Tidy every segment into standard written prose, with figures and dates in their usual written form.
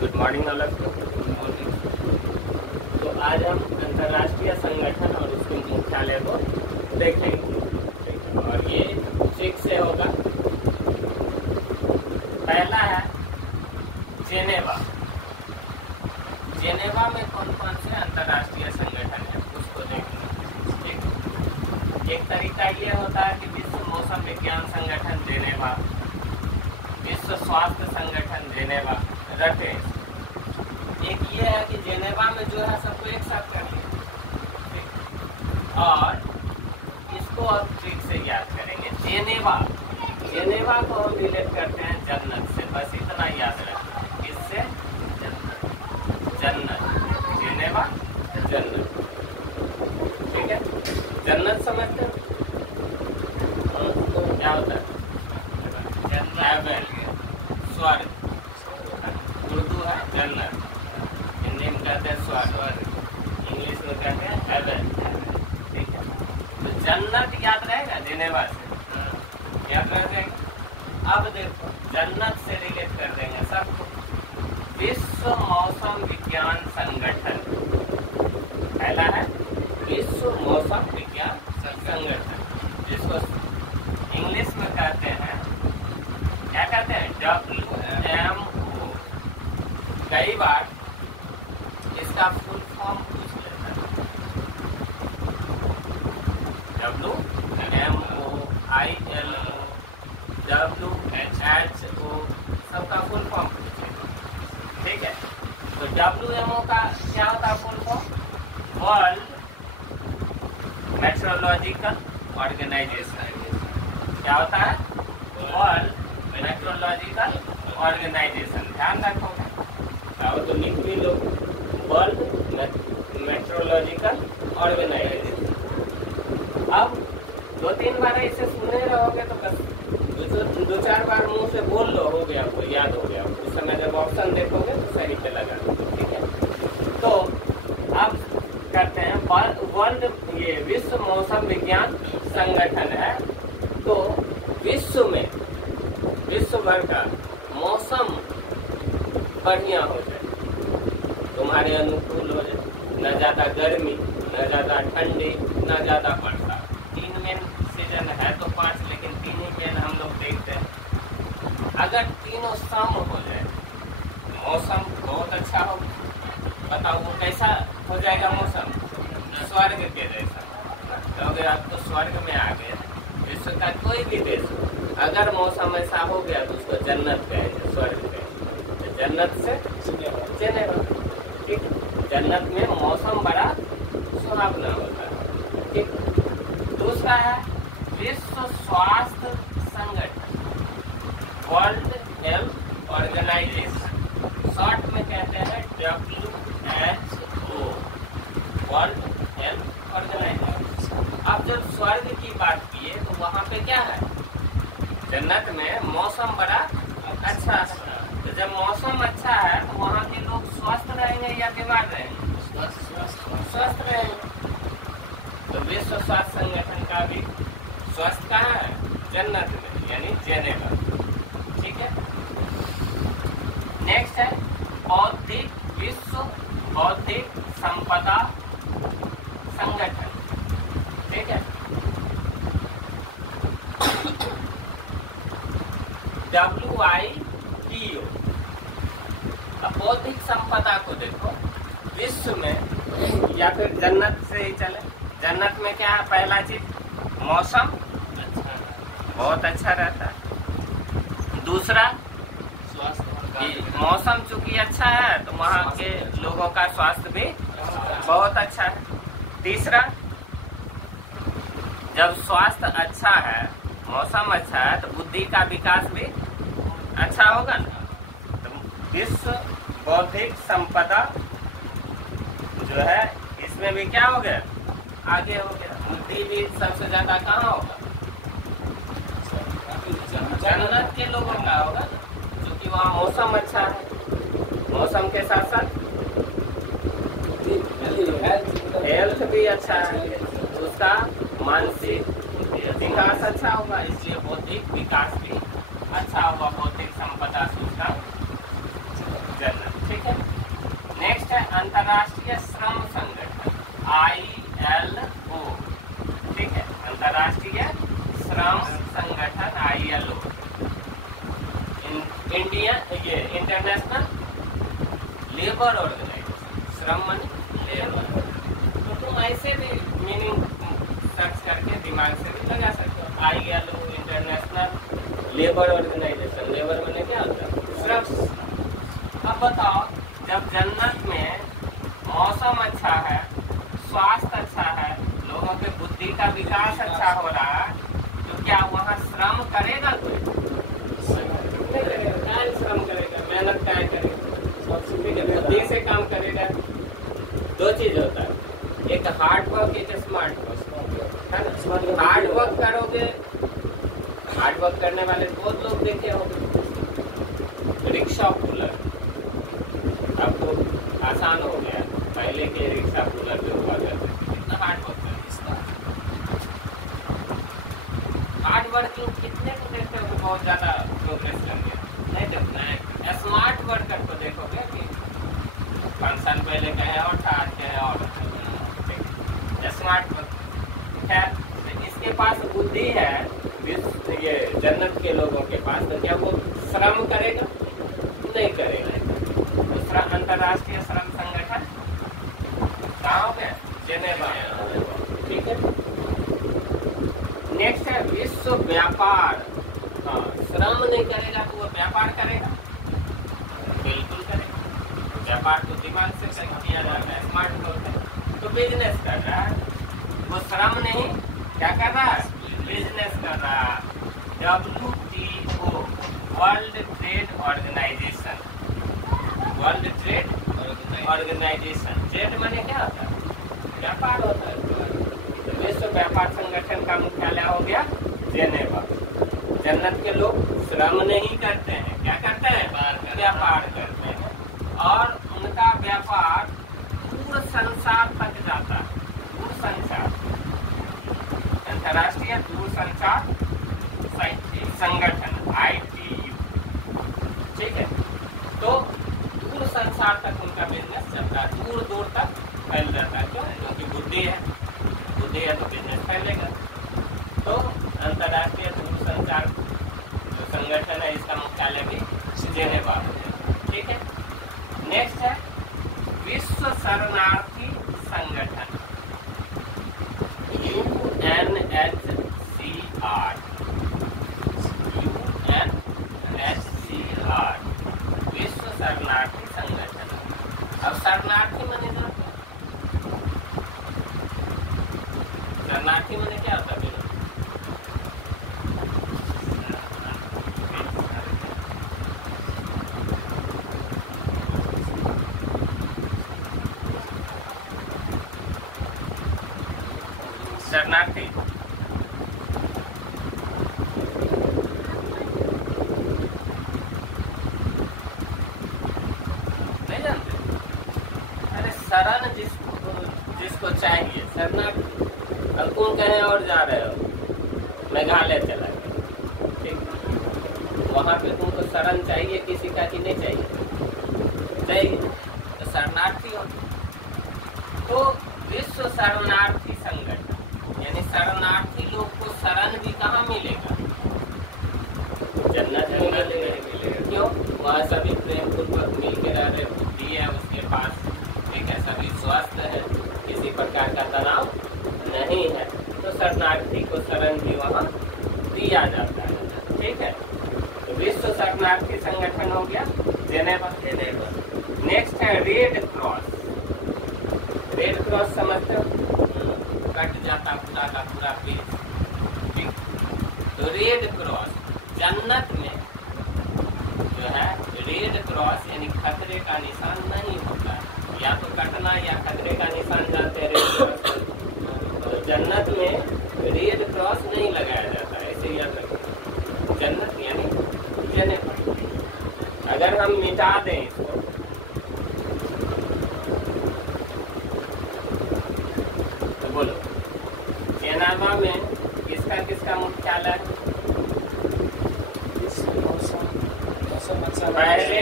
Good morning all of you. तो आज हम अंतर्राष्ट्रीय संगठन और उसके मुख्यालय को देखेंगे और ये ठीक से होगा। पहला है जेनेवा। जेनेवा में कौन कौन से अंतर्राष्ट्रीय संगठन है उसको देखेंगे। एक तरीका ये होता है कि विश्व मौसम विज्ञान संगठन जेनेवा, विश्व स्वास्थ्य संगठन जेनेवा रखे। एक ये है कि जेनेवा में जो है सबको एक साथ कर लिया और इसको अब ठीक से याद करेंगे। जेनेवा को हम रिलेट करते हैं जन्नत से, बस इतना याद रखना। किससे? जन्नत। जेनेवा जन्नत, ठीक है। जन्नत समझते हैं क्या होता है? हेवन, स्वर्ग। उर्दू है जन्नत, हिंदी में कहते हैं स्वर्ग, इंग्लिश में कहते हैं हेवन, ठीक है। तो जन्नत याद रहेगा जेनेवा से, याद रह जाएगा। अब देखो जन्नत से रिलेट कर देंगे सबको। विश्व मौसम विज्ञान संगठन पहला है, विश्व मौसम विज्ञान संगठन, जिसको इंग्लिश में कहते हैं, क्या कहते हैं? WMO। कई बार इसका फुल फॉर्म पूछ लेता है। WMO, ILO, WHO सबका फुल फॉर्म पूछेगा, ठीक है। तो WMO का क्या होता है full form? World meteorological organisation. क्या होता है? World meteorological organisation. ध्यान रखोगे तो लिख भी लो, वर्ल्ड मेट्रोलॉजिकल ऑर्गेनाइजेशन। अब 2-3 बार इसे सुने रहोगे तो बस 2-4 बार मुंह से बोल लो, हो गया, आपको याद हो गया। उस समय जब ऑप्शन देखोगे तो सही पे लगा, ठीक है। तो अब करते हैं वर्ल्ड, ये विश्व मौसम विज्ञान संगठन है। तो विश्व में, विश्व भर का मौसम बढ़िया हो जाए, तुम्हारे अनुकूल हो जाए, न ज़्यादा गर्मी, न ज़्यादा ठंडी, न ज़्यादा वर्षा। 3 मेन सीजन है तो 5, लेकिन 3 ही मेन हम लोग देखते हैं। अगर तीनों सम हो जाए, मौसम बहुत अच्छा हो, बताओ वो कैसा हो जाएगा मौसम? स्वर्ग के जैसा। तो अगर आप तो स्वर्ग में आ गए, विश्व का कोई भी देश, अगर मौसम ऐसा हो गया तो उसको जन्नत कहेंगे, स्वर्ग कहेंगे। जन्नत से जेनेवा, ठीक। जन्नत में मौसम बड़ा सुहावना होता है, ठीक। दूसरा है विश्व स्वास्थ्य संगठन, वर्ल्ड हेल्थ ऑर्गेनाइजेशन, शॉर्ट में कहते हैं WHO, वर्ल्ड हेल्थ ऑर्गेनाइजेशन। अब जब स्वर्ग की बात किए तो वहाँ पे क्या है? जन्नत में मौसम बड़ा अच्छा है। तो जब मौसम अच्छा है तो वहाँ के लोग स्वस्थ रहेंगे या बीमार रहेंगे? स्वस्थ रहेंगे। तो विश्व स्वास्थ्य संगठन का भी स्वस्थ कहाँ है? जन्नत में, यानी जेनेवा, ठीक है। नेक्स्ट है विश्व बौद्धिक संपदा संगठन, ठीक है। WIPO। अब बौद्धिक संपदा को देखो, विश्व में या फिर जन्नत से ही चले। जन्नत में क्या है? पहला चीज मौसम बहुत अच्छा रहता है। दूसरा, मौसम चूंकि अच्छा है तो वहाँ के लोगों का स्वास्थ्य भी बहुत अच्छा है। तीसरा, जब स्वास्थ्य अच्छा है, मौसम अच्छा है, तो बुद्धि का विकास भी अच्छा होगा ना। तो विश्व बौद्धिक संपदा जो है, इसमें भी क्या हो गया? आगे हो गया। बुद्धि भी सबसे ज्यादा कहाँ होगा? जन्नत के लोगों का होगा, क्योंकि वहाँ मौसम अच्छा है। मौसम के साथ साथ हेल्थ भी अच्छा है, उसका मानसिक विकास अच्छा होगा, इसलिए बौद्धिक विकास भी अच्छा होगा। बौद्धिक संपदा सूचना जन्नत, ठीक। लेबर ऑर्गेनाइजेशन, श्रम माने लेबर। तो तुम ऐसे भी मीनिंग सर्च करके दिमाग से भी लगा सकते हो। ILO international labour organisation, labour माने क्या होता है? श्रम। अब बताओ, जब जन्नत में मौसम अच्छा है, स्वास्थ्य अच्छा है, लोगों के बुद्धि का विकास अच्छा हो रहा है, तो क्या वहाँ श्रम करेगा कोई? नहीं करेगा। क्या श्रम करेगा? मेहनत क्या करेगा? बुद्धि से काम करेगा। दो चीज होता है, एक हार्ड वर्क, एक स्मार्ट वर्क, है ना? हार्ड वर्क करोगे, हार्ड वर्क करने वाले बहुत लोग देखे होंगे। रिक्शा पुलर, आपको आसान हो गया, पहले के रिक्शा पुलर जो हुआ करते थे, कितना हार्ड वर्क करते। हार्ड वर्किंग कितने को देखते हो? बहुत ज्यादा प्रोग्रेस कर गया। नहीं देखना है। स्मार्ट वर्कर को देखोगे कि 5 साल पहले कहे और था, आज कहे और। स्मार्ट वर्कर, खैर इसके पास बुद्धि है, ये जन्नत के लोगों के पास, तो क्या वो श्रम करेगा? नहीं करेगा। दूसरा अंतर्राष्ट्रीय श्रम संगठन कहाँ हो गया? जेनेवा। ठीक है। नेक्स्ट है विश्व व्यापार। हाँ, श्रम नहीं करेगा तो वो व्यापार करेगा? बिल्कुल करेगा। व्यापार तो दिमाग से किया जाता है, स्मार्ट होता है। तो बिजनेस कर रहा है वो, श्रम नहीं, क्या कर रहा है? बिजनेस कर रहा है। WTO, world trade organisation, world trade organisation. Trade माने क्या होता है? व्यापार होता है। तो विश्व व्यापार संगठन का मुख्यालय हो गया जेनेवा। जन्नत के लोग श्रम नहीं करते हैं, क्या करते हैं? व्यापार करते हैं, और उनका व्यापार दूर संसार तक जाता है। दूर संचार, अंतर्राष्ट्रीय दूरसंचार संगठन, ITU। ठीक है। तो दूर संसार तक उनका बिजनेस चलता है, दूर दूर तक फैल जाता है। क्यों? क्योंकि बुद्धि है तो बिजनेस फैलेगा। तो अंतर्राष्ट्रीय दूरसंचार जो संगठन है, इसका मुख्यालय भी जेनेवा है। ठीक है। नेक्स्ट है विश्व शरणार्थी संगठन, UNHCR। विश्व शरणार्थी संगठन। अब शरणार्थी माने क्या? शरणार्थी माने क्या होता है? शरणार्थी नहीं जानते? अरे शरण जिसको चाहिए, शरणार्थी। अब तुम कहीं और जा रहे हो, मेघालय चला गया, ठीक, वहाँ पे तुमको शरण चाहिए किसी का कि नहीं चाहिए? चाहिए, तो शरणार्थी हो। तो विश्व शरणार्थी संगठन, यानी शरणार्थी लोग को शरण भी कहाँ मिलेगा? जन्नत में मिलेगा। क्यों? वहाँ सभी प्रेम पूर्वक मिल के रह रहे, बुद्धि है उसके पास, ठीक है, सभी स्वस्थ है, किसी प्रकार का तनाव नहीं है, तो शरणार्थी को शरण भी वहाँ दिया जाता है। ठीक है। तो विश्व शरणार्थी संगठन हो गया जेनेवा। नेक्स्ट है रेड क्रॉस। रेड क्रॉस समझते हो? कट जाता पूरा का पूरा पेज। ठीक। तो रेड क्रॉस जन्नत में जो है, रेड क्रॉस यानी खतरे का निशान नहीं होता है, या तो कटना या खतरे का निशान जानते हैं रेड क्रॉस। तो जन्नत में रेड क्रॉस नहीं लगाया जाता है, ऐसे याद रखिए। जन्नत यानी जेनेवा। अगर हम मिटा दें इसको, तो बोलो जेनेवा में किसका मुख्यालय? पहले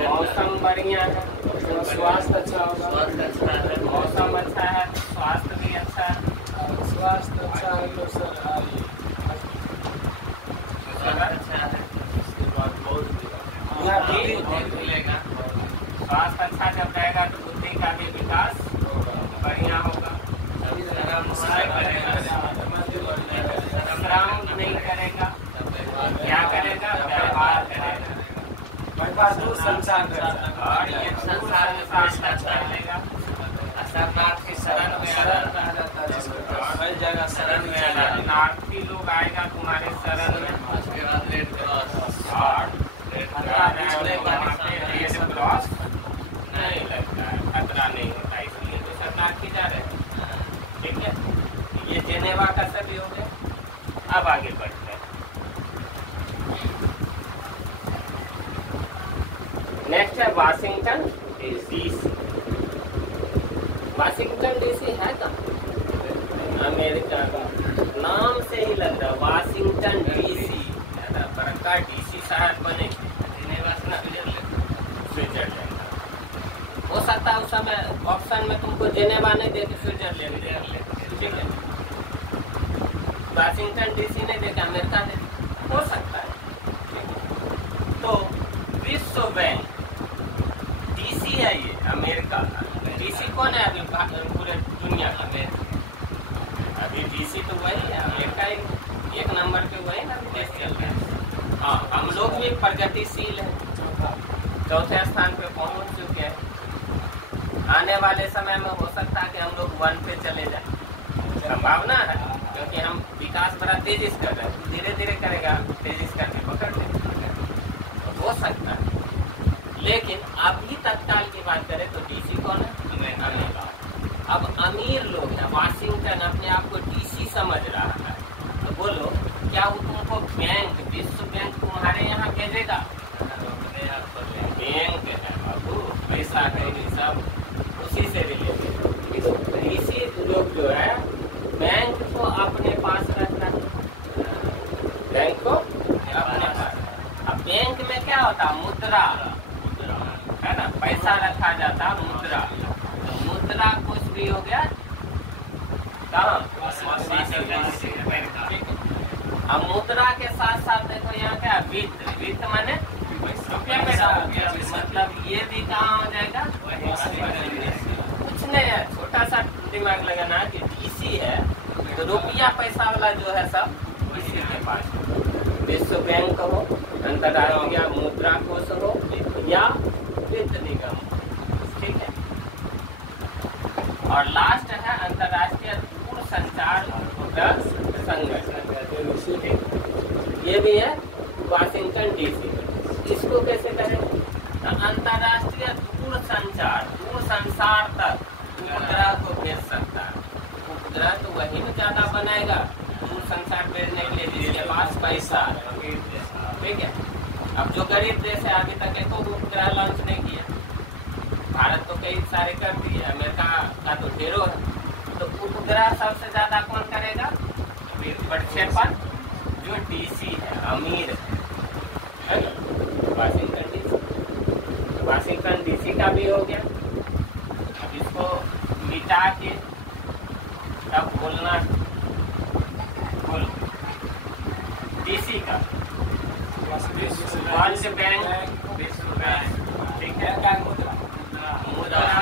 मौसम बढ़िया है, स्वास्थ्य अच्छा होगा, मौसम अच्छा है, स्वास्थ्य भी अच्छा है, स्वास्थ्य अच्छा है तो सर अच्छा है, उसके बाद बहुत मिलेगा, स्वास्थ्य अच्छा जब रहेगा तो बुद्धि का भी विकास बढ़िया होगा। श्रम नहीं करेगा, क्या करेगा? व्यवहार करेगा और ये संसार कर लेगा। शरणार्थी शरण में शरणार्थी लोग आएगा तुम्हारे शरण में और रेड क्रॉस नहीं लगता है, खतरा नहीं होता, इसलिए तो शरणार्थी जा रहे हैं। ठीक है, ये जेनेवा का सभी हो गया। अब आगे बढ़ते हैं। नेक्स्ट है वाशिंगटन डीसी। वाशिंगटन डीसी है कहाँ? अमेरिका का, नाम से ही लग रहा है वाशिंगटन डीसी। बड़का डीसी शहर बने स्विट्जरलैंड। हो सकता है उस समय ऑप्शन में तुमको जेनेवा नहीं देखे, स्विट्जरलैंड दे। ठीक है, वाशिंगटन डीसी नहीं देखा, अमेरिका ने हो सकता है। तो विश्व बैंक डीसी है ये अमेरिका। डीसी कौन है अभी पूरे दुनिया में? अभी डीसी तो वही है, अमेरिका एक नंबर पे वही ना देश चल रहा है। हाँ, हम लोग भी प्रगतिशील हैं, चौथे स्थान पे पहुंच चुके हैं। आने वाले समय में हो सकता है कि हम लोग 1 पे चले जाएं, संभावना है, क्योंकि हम विकास बड़ा तेजी से कर रहे हैं। धीरे धीरे करेगा, तेजी से करके पकड़ लेंगे, तो हो सकता है। लेकिन अभी तत्काल की बात करें तो डीसी कौन है? अमेरिका। अब अमीर लोग हैं, वाशिंगटन अपने आप को डीसी समझ रहा है, तो बोलो क्या वो तुमको बैंक, विश्व बैंक तुम्हारे यहाँ भेजेगा? बैंक है बाबू, पैसा कहीं सब उसी से रिलेटेड। डीसी लोग जो है बैंक को अपने पास रखना है, बैंक को अपने पास। अब बैंक में क्या होता? मुद्रा है ना, पैसा रखा जाता मुद्रा। तो मुद्रा कुछ भी हो गया कहाँ? अब मुद्रा के साथ साथ देखो यहाँ क्या वित्त। वित्त माने रुपया पैसा हो गया, मतलब ये भी कहाँ हो जाएगा? कुछ नहीं है, छोटा सा दिमाग लगाना कि डीसी है तो रुपया पैसा वाला जो है सब इसी के पास। विश्व बैंक हो, अंतर्राष्ट्रीय मुद्रा कोष हो या वित्त निगम, ठीक है। और लास्ट है अंतर्राष्ट्रीय दूरसंचार संगठन, ये भी है वाशिंगटन डीसी। इसको कैसे करें? तो अंतर्राष्ट्रीय दूरसंचार, दूर संसार तक उपग्रह को भेज सकता है। उपग्रह तो वही में ज्यादा बनाएगा दूर संसार भेजने के लिए जिसके पास पैसा है, ठीक है। अब जो गरीब देश है अभी तक एक उपग्रह लॉन्च नहीं किया, भारत तो कई सारे कर दिए, अमेरिका का तो ढेरों है। तो उपग्रह सबसे ज्यादा कौन करेगा? प्रक्षेपण जो डीसी है, अमीर है ना, वाशिंगटन डीसी। वाशिंगटन डीसी का भी हो गया। अब इसको मिटा के तब बोलना, बोलो डीसी का वर्ल्ड बैंक, विश्व बैंक, ठीक है। मुद्रा,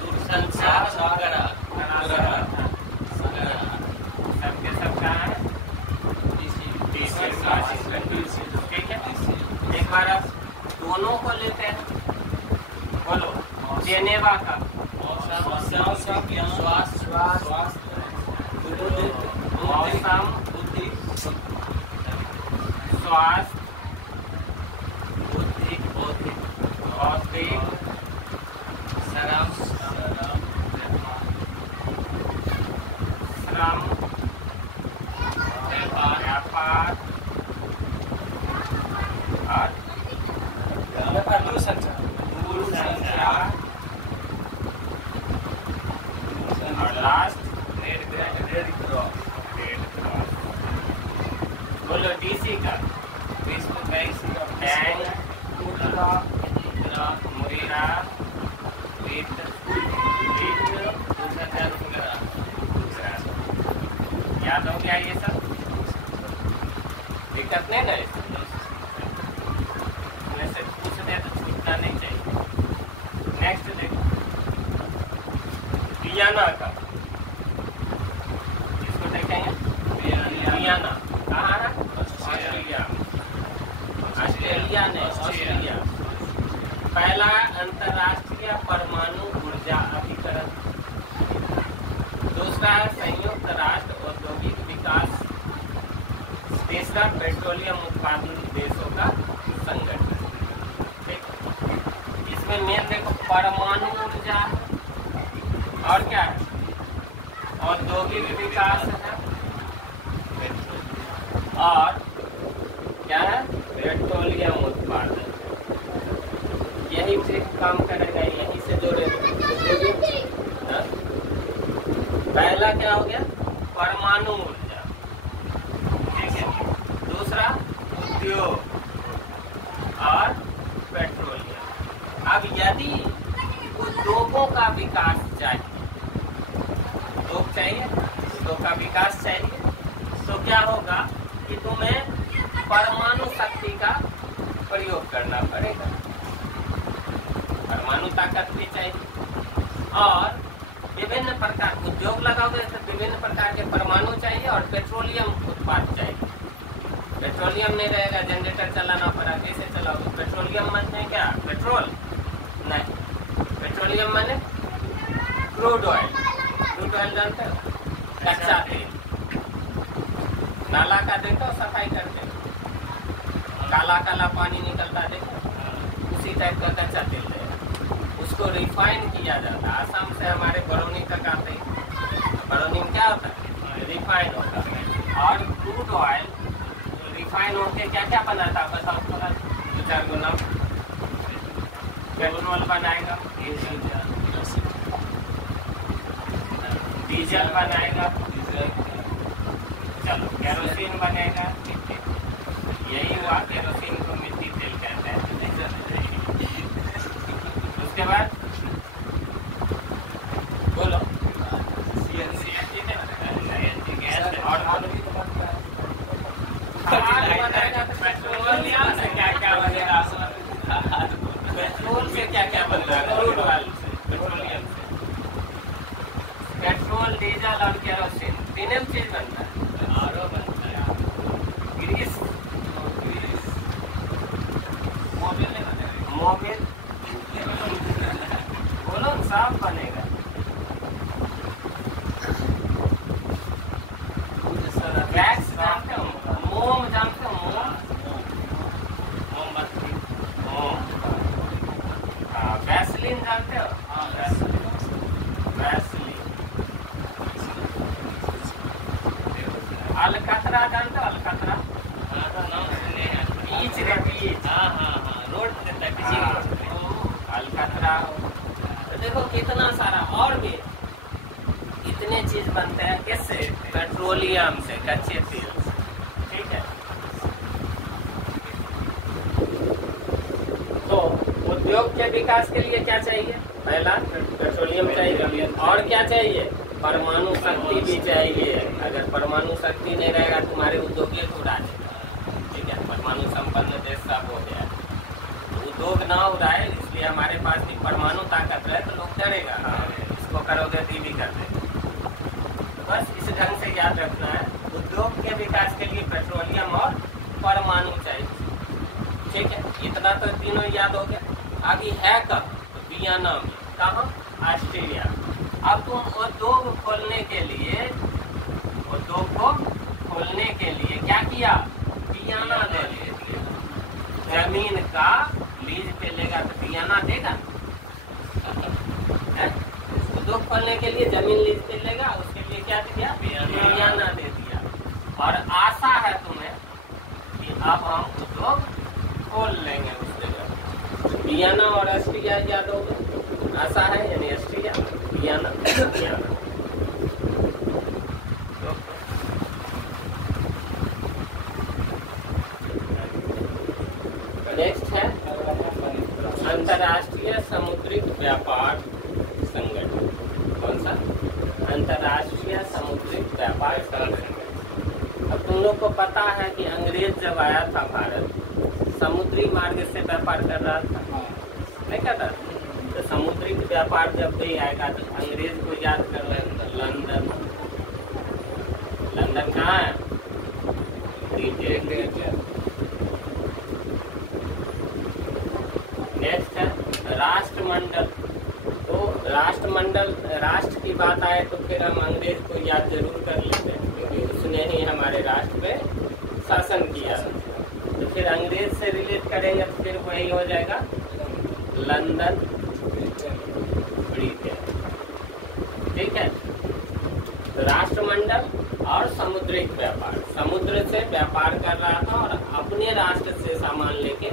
दूरसंचार सबके सब कहाँ है? ठीक है। एक बार अब दोनों को लेते हैं, बोलो जेनेवा का मौसम, स्वास्थ्य, बुद्धि, भौतिक, श्रम, व्यापार और दूरसंचार और लास्ट रेड क्रॉस। बोलो डीसी का विश्व बैंक, मुद्रा, वित्त, याद हो गया ये सब? दिक्कत नहीं ना? वियना का, इसको देखेंगे वियना कहाँ है? ऑस्ट्रेलिया, ऑस्ट्रेलिया ने ऑस्ट्रेलिया। पहला अंतर्राष्ट्रीय परमाणु ऊर्जा अभिकरण। दूसरा है संयुक्त राष्ट्र औद्योगिक विकास। तीसरा पेट्रोलियम उत्पादन देशों का संगठन। ठीक, इसमें मेन देखो परमाणु ऊर्जा और क्या है? औद्योगिक विकास है और क्या है? पेट्रोलियम उत्पादन। यही से काम करेगा, यही से जोड़े। पहला क्या हो गया? परमाणु ऊर्जा, ठीक है। दूसरा उद्योग और पेट्रोलियम। अब यदि उद्योगों का विकास चाहिए, उद्योग चाहिए, उद्योग का विकास चाहिए, तो क्या होगा कि तुम्हें परमाणु शक्ति का प्रयोग करना पड़ेगा। परमाणु ताकत भी चाहिए और विभिन्न प्रकार उद्योग लगाओगे तो विभिन्न प्रकार के परमाणु चाहिए और पेट्रोलियम उत्पाद चाहिए। पेट्रोलियम नहीं रहेगा, जनरेटर चलाना पड़ा, कैसे चलाओगे? पेट्रोलियम माने क्या? पेट्रोल नहीं, पेट्रोलियम माने क्रूड ऑयल। क्रूड ऑयल जानते हो? कच्चा तेल। नाला का देखो, सफाई करते काला काला पानी निकलता देखो, उसी टाइप का कच्चा तेल है। उसको रिफाइन किया जाता है। आसाम से हमारे बरौनी तक आते हैं। बरौनी में क्या होता है? रिफाइन होता है। और क्रूड ऑयल रिफाइन होके क्या क्या बनाता है बताओ थोड़ा, 2-4 गुना। पेट्रोल बनाएगा, डीजल बनाएगा, चलो केरोसिन बनेगा। यही हुआ, केरोसिन को मिट्टी तेल कहते हैं। उसके बाद बोलो पेट्रोलियम से क्या क्या बनेगा? पेट्रोल से क्या क्या बनता है? क्रूड ऑयल से, पेट्रोलियम से पेट्रोल, डीजल और केरोसिन तीनों चीज बनता है। और बनता है ग्रीस, मोबिल बोलो साफ बनेगा। वैक्स जानते हो? मोम जानते हो? मोमबत्ती, मोम। हाँ, वैसलीन जानते हो? हाँ, वैसलीन। अलकतरा जानते हो? अलकतरा बीच रे बीच। हाँ हाँ हाँ, रोड देता है किसी रोड। अलकतरा। तो देखो कितना सारा और भी इतने चीज बनते हैं। किससे? पेट्रोलियम से, कच्चे तेल से। ठीक है, तो उद्योग के विकास के लिए क्या चाहिए? पहला पेट्रोलियम चाहिए और क्या चाहिए? परमाणु शक्ति भी चाहिए। अगर परमाणु शक्ति नहीं रहेगा तुम्हारे उद्योग को उड़ा देगा। ठीक है, परमाणु संपन्न देश सब हो गया। उद्योग ना उड़ाए, इसलिए हमारे पास भी परमाणु ताकत रहे तो लोग डरेगा। इसको करोगे तो भी कर देगा। बस इस ढंग से याद रखना है, उद्योग के विकास के लिए पेट्रोलियम और परमाणु चाहिए। ठीक है, इतना तो तीनों याद हो गया। अभी है कब? वियना में। कहाँ? ऑस्ट्रेलिया। अब तुम उद्योग खोलने के लिए, उद्योग को खोलने के लिए क्या किया? वियना ले लिया। जमीन का लीज पे लेगा तो वियना देगा। उद्योग खोलने के लिए जमीन लीज पे लेगा, उसके लिए क्या दिया? वियना दे दिया। और आशा है तुम्हें कि अब हम उद्योग खोल लेंगे उस जगह। वियना और ऑस्ट्रिया याद होगा। आशा है यानी ऑस्ट्रिया, वियना, वियना। नेक्स्ट है अंतर्राष्ट्रीय समुद्रिक व्यापार संगठन। कौन सा? अंतर्राष्ट्रीय समुद्रिक व्यापार संगठन। अब तुम लोग को पता है कि अंग्रेज जब आया था भारत, समुद्री मार्ग से व्यापार कर रहा था, नहीं करता? तो समुद्रिक व्यापार जब भी आएगा तो अंग्रेज को याद कर लंदन। लंदन कहाँ है? नेक्स्ट है राष्ट्रमंडल। तो राष्ट्रमंडल, राष्ट्र की बात आए तो फिर हम अंग्रेज को याद जरूर कर लेते हैं, क्योंकि उसने ही हमारे राष्ट्र पे शासन किया। तो फिर अंग्रेज से रिलेट करेंगे तो फिर वही हो जाएगा लंदन, ब्रिटेन। ठीक है, तो राष्ट्रमंडल और समुद्रिक व्यापार, समुद्र से व्यापार कर रहा था और अपने राष्ट्र से सामान लेके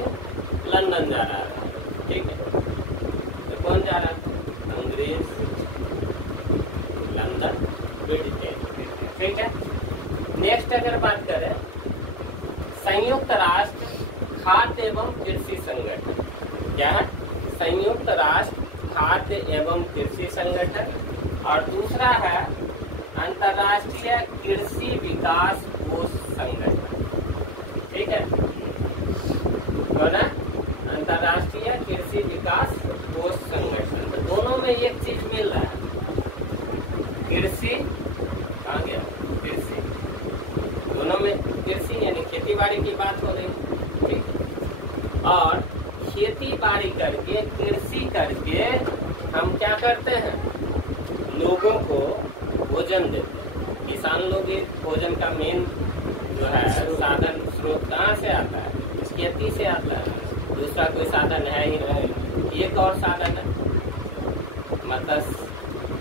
लंदन जा रहा था। ठीक है, तो कौन जा रहा था? अंग्रेज, लंदन, ब्रिटेन। ठीक है, नेक्स्ट अगर बात करें संयुक्त राष्ट्र खाद्य एवं कृषि संगठन। क्या है? संयुक्त राष्ट्र खाद्य एवं कृषि संगठन। और दूसरा है अंतर्राष्ट्रीय कृषि विकास कोष संगठन। ठीक है, कौन है? अंतर्राष्ट्रीय कृषि विकास कोष संगठन। तो दोनों में एक चीज मिल रहा है, कृषि, कहाँ गया कृषि, दोनों में कृषि यानी खेती बाड़ी की बात हो रही। ठीक, और खेती बाड़ी करके, कृषि करके हम क्या करते हैं? लोगों को भोजन देते हैं। किसान लोग एक भोजन का मेन जो है साधन स्रोत कहाँ से आता है? खेती से आता है। दूसरा कोई साधन है ही नहीं। एक और साधन है मत्स्य,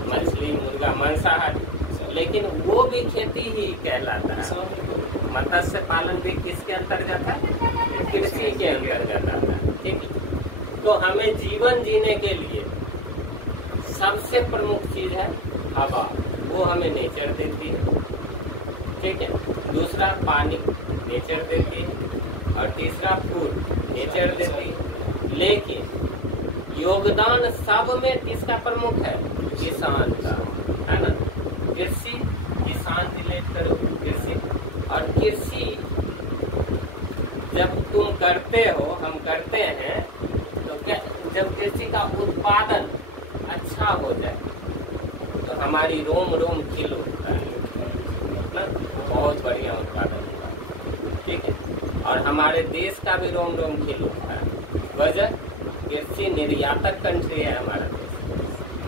मछली, मुर्गा, मांसाहारी, लेकिन वो भी खेती ही कहलाता है। मत्स्य पालन भी किसके अंतर्गत है? कृषि के अंतर्गत आता है। ठीक, तो हमें जीवन जीने के लिए सबसे प्रमुख चीज है हवा, वो हमें नेचर देती है। ठीक है, दूसरा पानी नेचर देती है, और तीसरा फूड नेचर देती है। लेकिन योगदान सब में किसका प्रमुख है? किसान का, है ना। कृषि, किसान रिलेट करो कृषि। और कृषि जब तुम करते हो, हम करते हैं, तो क्या जब कृषि का उत्पादन अच्छा हो जाए तो हमारी रोम रोम खिल उठता है, मतलब बहुत बढ़िया उत्पादन होगा। ठीक है, और हमारे देश का भी रोम रोम खिल उठता है। वजह कृषि निर्यातक कंट्री है हमारा देश।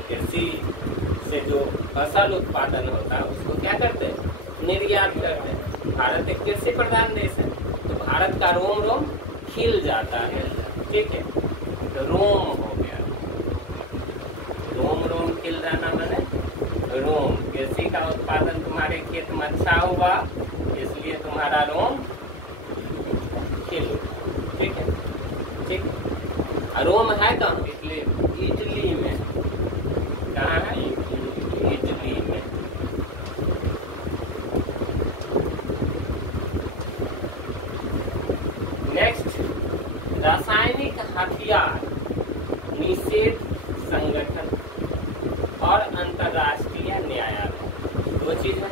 कृषि से जो फसल उत्पादन होता है उसको क्या करते हैं? निर्यात करते हैं। भारत एक कृषि प्रधान देश है, तो भारत का रोम रोम खिल जाता है। ठीक है, तो रोम हो गया, रोम रोम खिल जाना माने रोम। कृषि का उत्पादन तुम्हारे खेत में अच्छा हुआ, इसलिए तुम्हारा रोम खिल। ठीक है, ठीक। रोम है कहाँ? इटली में। कहाँ है? इटली में। नेक्स्ट, रासायनिक हथियार निषेध संगठन और अंतर्राष्ट्रीय न्यायालय। दो चीज है,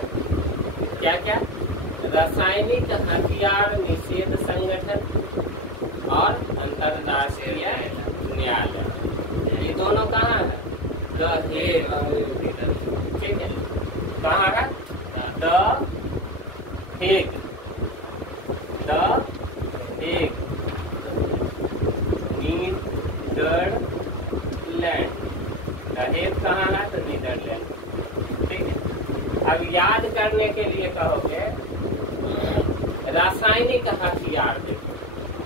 क्या क्या? रासायनिक हथियार निषेध संगठन और अंतर्राष्ट्रीय न्यायालय। ये दोनों कहाँ है? The Hague. ठीक है, कहाँ है? The Hague. The Hague, Netherland. The Hague कहाँ है? तो नीदरलैंड। ठीक है, अब याद करने के लिए कहोगे रासायनिक हथियार। देखो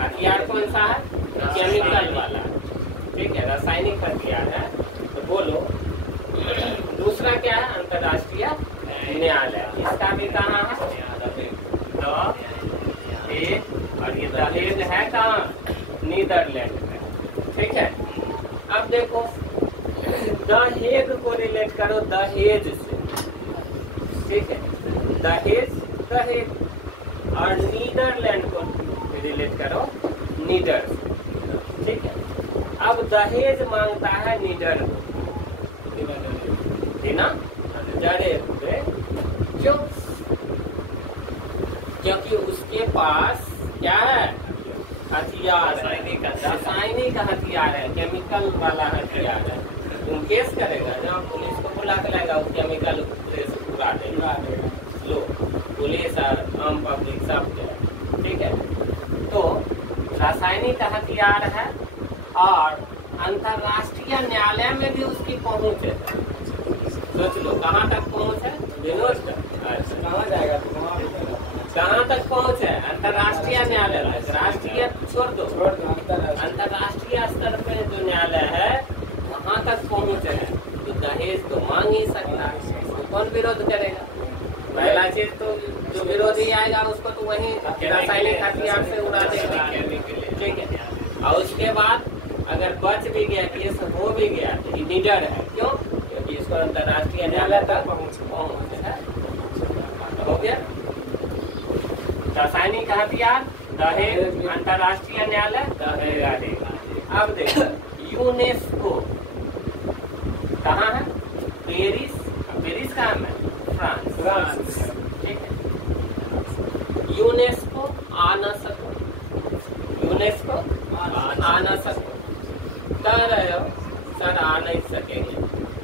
हथियार कौन सा है? केमिकल वाला। ठीक है, रासायनिक हथियार है। तो बोलो दूसरा क्या है? अंतर्राष्ट्रीय न्यायालय। इसका भी कहाँ है? The Hague. और ये द हेग है कहाँ? नीदरलैंड में। ठीक है, अब देखो द हेग को रिलेट करो दहेज से। ठीक है, दहेज, दहेज। और नीदरलैंड को रिलेट करो नीदर। ठीक है, अब दहेज मांगता है नीदर देना जड़े हुए। क्यों? क्योंकि उसके पास क्या है? हथियार है, रासायनिक हथियार है, केमिकल वाला हथियार है। तुम केस करेगा ना, पुलिस को बुला के लाएगा, वो केमिकल उड़ा देगा। लो पुलिस और आम पब्लिक सब के, ठीक है। तो रासायनिक हथियार है और अंतर्राष्ट्रीय न्यायालय में भी उसकी पहुंच है। सोच लो कहाँ तक पहुंच है विनोद का। कहाँ जाएगा कहाँ तक पहुंच है? अंतर्राष्ट्रीय न्यायालय तक। राष्ट्रीय छोड़ दो, अंतर्राष्ट्रीय स्तर पे जो न्यायालय है वहाँ तक पहुंच है। तो दहेज तो मांग ही सकता है, तो कौन विरोध करेगा? पहला चीज तो जो विरोधी आएगा उसको तो वही रासायनिक हथियार से उड़ा देगा, ठीक है। और उसके बाद अगर बच भी गया, केस हो भी गया, तो निडर है। क्यों? क्योंकि इसको अंतर्राष्ट्रीय न्यायालय तक पहुंच है। हो गया रासायनिक हथियार, दहेज, अंतर्राष्ट्रीय न्यायालय, दहेज। अब देखो यूनेस्को कहाँ है? पेरिस। पेरिस कहाँ है? फ्रांस, ठीक है। यूनेस्को आ न सको, यूनेस्को आ न सको, कह रहे हो सर आ नहीं सकेंगे,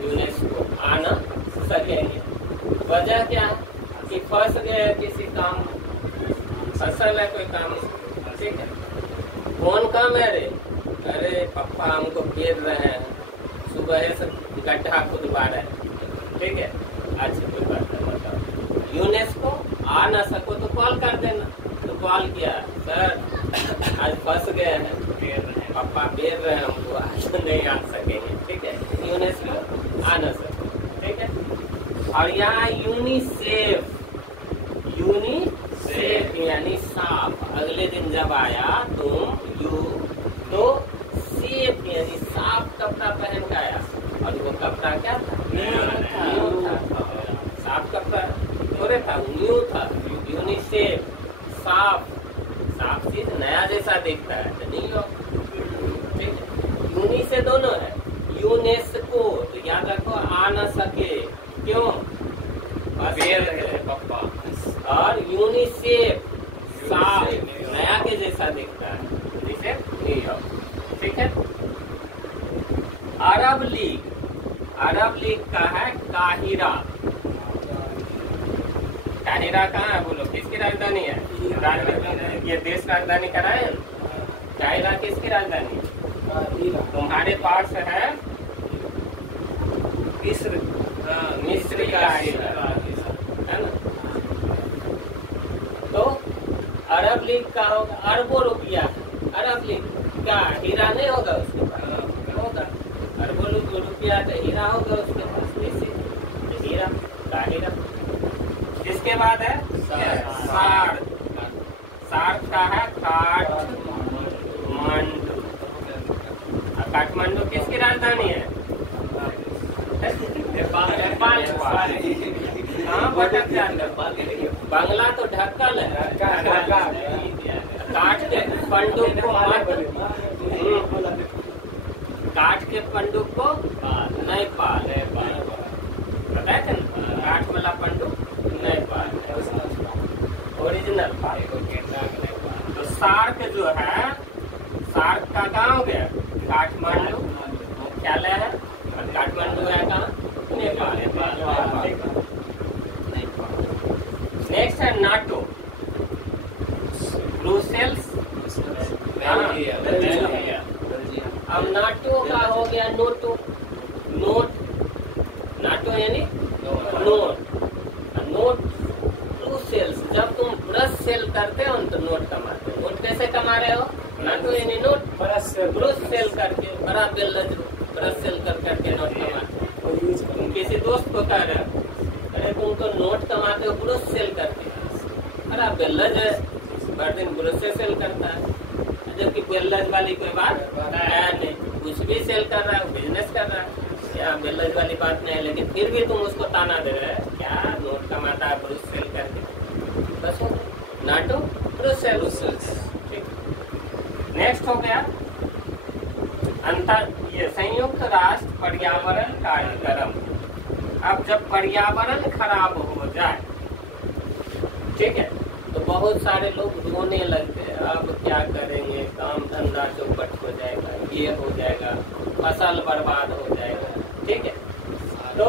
यूनेस्को आ न सकेंगे। वजह क्या है? कि फंस गए किसी काम, फसल है कोई काम, ठीक है। कौन काम है रे? अरे पापा हमको घेर रहे हैं, सुबह से गड्ढा खुदवा रहे हैं, ठीक है। अच्छा कोई बात नहीं, बताओ। यूनेस्को आ ना सको तो कॉल कर देना। तो कॉल किया, सर आज फंस गए हैं, पापा घेर रहे हैं हमको, आज नहीं आ सकेंगे, ठीक है। यूनेस्को आ ना सको, ठीक है। और यहाँ यूनिसेफ, यूनिसेफ यानी साफ। अगले दिन जब आया तुम तो सेफ यानी साफ कपड़ा पहन के आया, और वो कपड़ा क्या था? न्यू था। साफ कपड़ा थोड़े था, न्यू था। यूनिसेफ साफ, साफ चीज नया जैसा दिखता है तो नहीं हो, ठीक है। यूनि से दोनों है। यूनेस्को तो याद रखो आ न सके, क्यों? पप्पा। और यूनिसेफ साफ नया के जैसा दिखता है, जिसे नहीं हो, ठीक है। अरब लीग, अरब लीग का है काहिरा। काहिरा कहाँ है बोलो? किसकी राजधानी है? ये देश राजधानी करा है। काहिरा किसकी राजधानी है? तुम्हारे पास है मिस्र, मिस्र का काहिरा है ना। तो अरब लीग का होगा, अरबों रुपया। अरब लीग का हीरा नहीं होगा उसके पास, होगा अरबों रुपया तो हीरा होगा उसके पास, इसी हीरा काहिरा। इसके बाद है सार्क, सार्क का है काठमांडू। काठमांडू किसकी राजधानी है? नेपाल। कहाँ भटक जाता? बांग्ला तो ढक्कल है। काट के पंडुप को काट के पंडुप को नेपाल, पता है ना? काठ वाला पंडुप नेपाल, ओरिजिनल पाल। तो सार्क जो है, सार्क का गाँव गया काठमांडू, मुख्यालय है। काठमांडू है कहाँ? नेपाल। नेक्स्ट है नाटो, ब्रुसेल्स। अब नाटो का हो गया नोटो, नोट। नाटो यानी नोट, नोट। ब्रुसेल्स, जब तुम ब्रश सेल करते हो तो नोट कमाते हो। नोट कैसे कमा रहे हो? नाटो यानी नोट, ब्रश सेल करके, बड़ा बिल्डर ब्रश सेल करके नोट कमाते हो। तुम किसी दोस्त को कह रहे हो, अरे तुम तो नोट कमाते हो ब्रश सेल करके, अरे बेल्लज है, हर दिन ब्रश से सेल करता है। जबकि बेल्लज वाली कोई बात है नहीं, कुछ भी सेल कर रहा है, बिजनेस कर रहा है, क्या बेल्लज वाली बात नहीं है। लेकिन फिर भी तुम उसको ताना दे रहे हो, क्या नोट कमाता है ब्रश सेल करके। बस हो नाटो ब्रश सेल, ठीक। नेक्स्ट हो गया ये संयुक्त राष्ट्र पर्यावरण कार्यक्रम। अब जब पर्यावरण खराब हो जाए, ठीक है, तो बहुत सारे लोग रोने लगते हैं, अब क्या करेंगे, काम धंधा चौपट हो जाएगा, ये हो जाएगा, फसल बर्बाद हो जाएगा। ठीक है, तो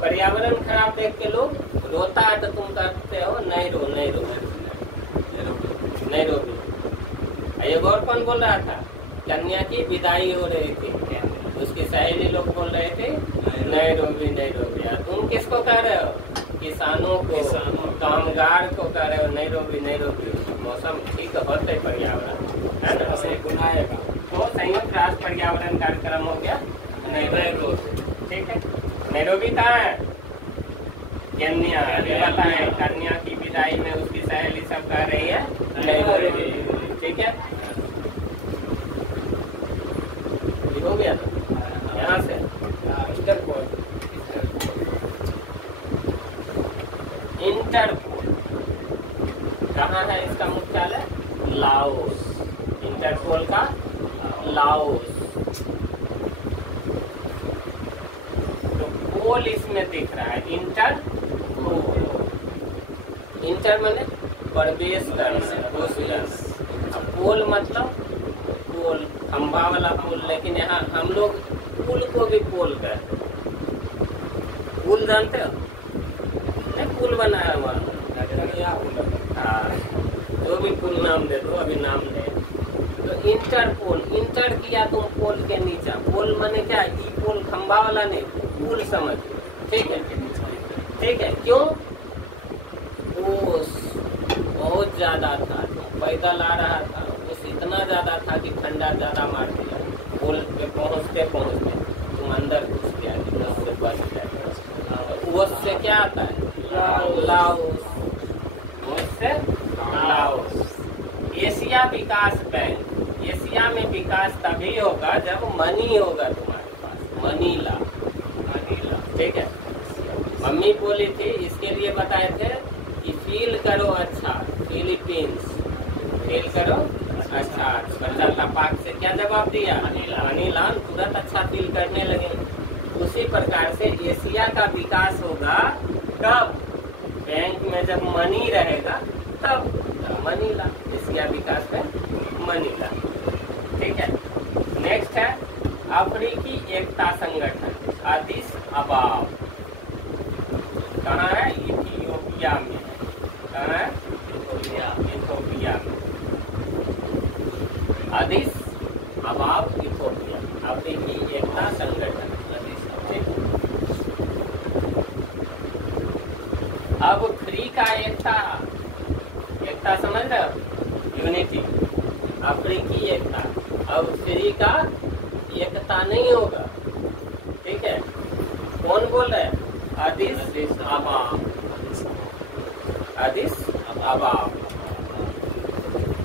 पर्यावरण खराब देख के लोग रोता है, तो तुम कहते हो नहीं रो नहीं रो नहीं रो भी। ये और कौन बोल रहा था, कन्या की विदाई हो रही थी, उसकी सहेली लोग बोल रहे थे नहीं रोबी नहीं रोबी। तुम किसको कह रहे हो, किसानों को, कामगार को कह रहे हो नहीं रोबी नहीं रोबी। मौसम ठीक होते पर्यावरण है ना, गुनाएगा। तो संयुक्त राष्ट्र पर्यावरण कार्यक्रम हो गया नैरोबी। ठीक है, नैरोबी कहाँ है, केन्या। बताए कन्या की विदाई में उसकी सहेली सब कह रही है नैरोबी। ठीक है, हो गया ना यहाँ से इंटरपोल। इंटरपोल कहाँ है, इसका मुख्यालय लाओस। इंटरपोल का लाओस। तो पोल इसमें दिख रहा है, इंटरपोल। इंटर माने प्रवेश करना, अब पोल मतलब पोल, खंबा वाला पुल। लेकिन यहाँ हम लोग पुल को भी पोल कहते हैं। पुल जानते हो, नहीं पुल बनाया हुआ, हाँ, जो भी पुल नाम दे दो, अभी नाम दे। तो इंटरपोल, इंटर किया तुम पोल के नीचे। पोल माने क्या, ई पोल खंबा वाला नहीं, पुल समझ। ठीक है, ठीक है। क्यों, ओस बहुत ज्यादा था, पैदल आ रहा था, इतना ज्यादा था कि ठंडा ज्यादा मार दिया। पुल पे पहुँचते पहुँचते तुम अंदर घुस गया, से बच गया। ओस से क्या आता है, लाओस। ओस से लाओस। एशिया विकास बैंक। एशिया में विकास तभी होगा जब मनी होगा तुम्हारे पास, मनीला। मनीला, ठीक है। मम्मी बोली थी, इसके लिए बताए थे कि फील करो अच्छा, फिलीपींस फील करो अच्छा। बच्चा तपाक से क्या जवाब दिया, अनिलान, तुरंत अच्छा फील करने लगे। उसी प्रकार से एशिया का विकास होगा कब, बैंक में जब मनी रहेगा तब, मनीला। एशिया विकास में मनीला। ठीक है, नेक्स्ट है अफ्रीकी एकता संगठन, अदिस अबाब। कहाँ है, इथियोपिया में। कहाँ है, इथियोपिया में। अदिस अबाब इथियोपिया, अफ्रीकी एकता संगठन। अब फ्री का एकता, एकता समझ रहे हो, यूनिटी, अफ्रीकी एकता। अब फ्री का एकता नहीं होगा। ठीक है, कौन बोल रहे हैं, अदिस अबाब, अदिस अबाब।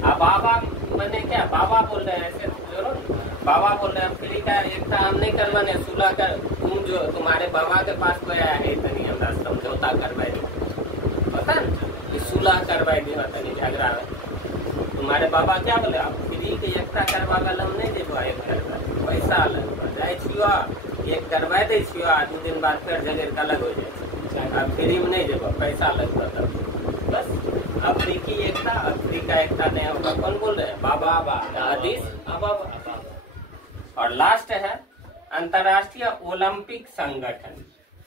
अबाबा मैंने क्या, बाबा बोल रहे हैं, ऐसे जोड़ो, बाबा बोल रहे हैं फ्री का एकता हम नहीं करवाने, सुलह कर। तुम जो तुम्हारे बाबा के पास कोई आया है, तनी हमरा समझौता करवाई दी, पता न कि सुलह करवाई दी, तनी झगड़ा में। तुम्हारे बाबा क्या बोले, आप फ्री के एकता करवा गल हम नहीं देबो, एक करवा पैसा अलग जाए छियो, एक करवा दे छियो, 2 दिन बाद फिर झगड़ अलग हो जाए, आप फ्री में नहीं देबो, पैसा अलग तब। बस अफ्रीकी एकता, अफ्रीका एकता नहीं होगा। कौन बोल रहे हैं, बाबा अदिस अबाब। और लास्ट है अंतर्राष्ट्रीय ओलंपिक संगठन।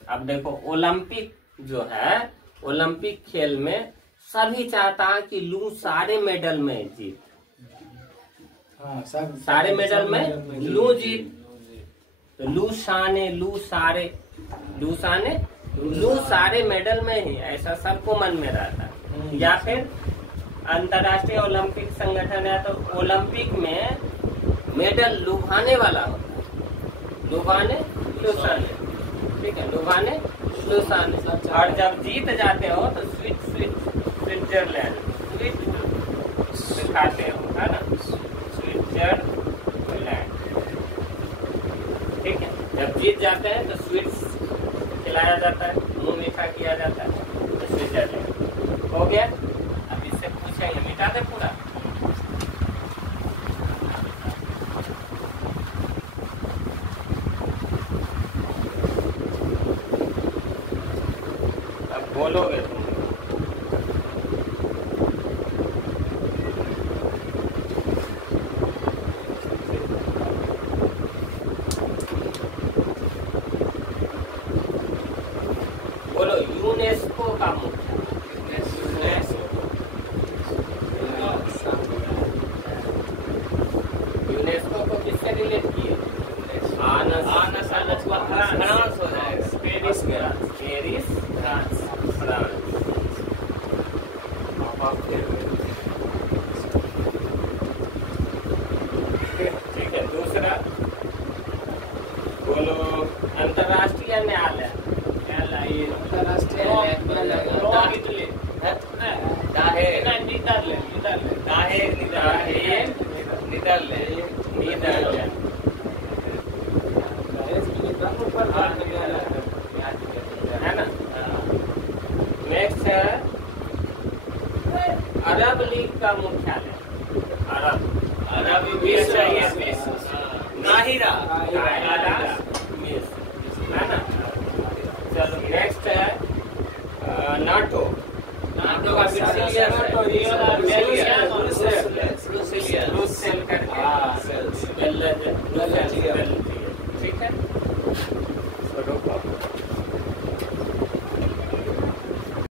अब देखो, ओलंपिक जो है, ओलंपिक खेल में सभी चाहता है कि लू सारे मेडल में जीत, सारे मेडल में लू जीत। तो लू सारे, लू सारे मेडल में ही, ऐसा सबको मन में रहता है। या फिर अंतर्राष्ट्रीय ओलंपिक संगठन है, तो ओलंपिक में मेडल लुभाने वाला होता है, लुभाने लुसाने। ठीक है, लुभाने लुसाने। और जब जीत जाते हो तो स्विट्जरलैंड, स्वीट खाते हो, है ना, स्विट्जरलैंड। ठीक है, जब जीत जाते हैं तो स्वीट्स खिलाया जाता है, मुंह मीठा किया जाता है, तो स्विट्जरलैंड हो गया। अब इससे पूछेंगे, मिटा दे पूरा। अब बोलोगे तुम, नीदरलैंड है ना। नेक्स्ट है अरब लीग का मुख्यालय अरब विश्व है ना। चलो नेक्स्ट है नाटो का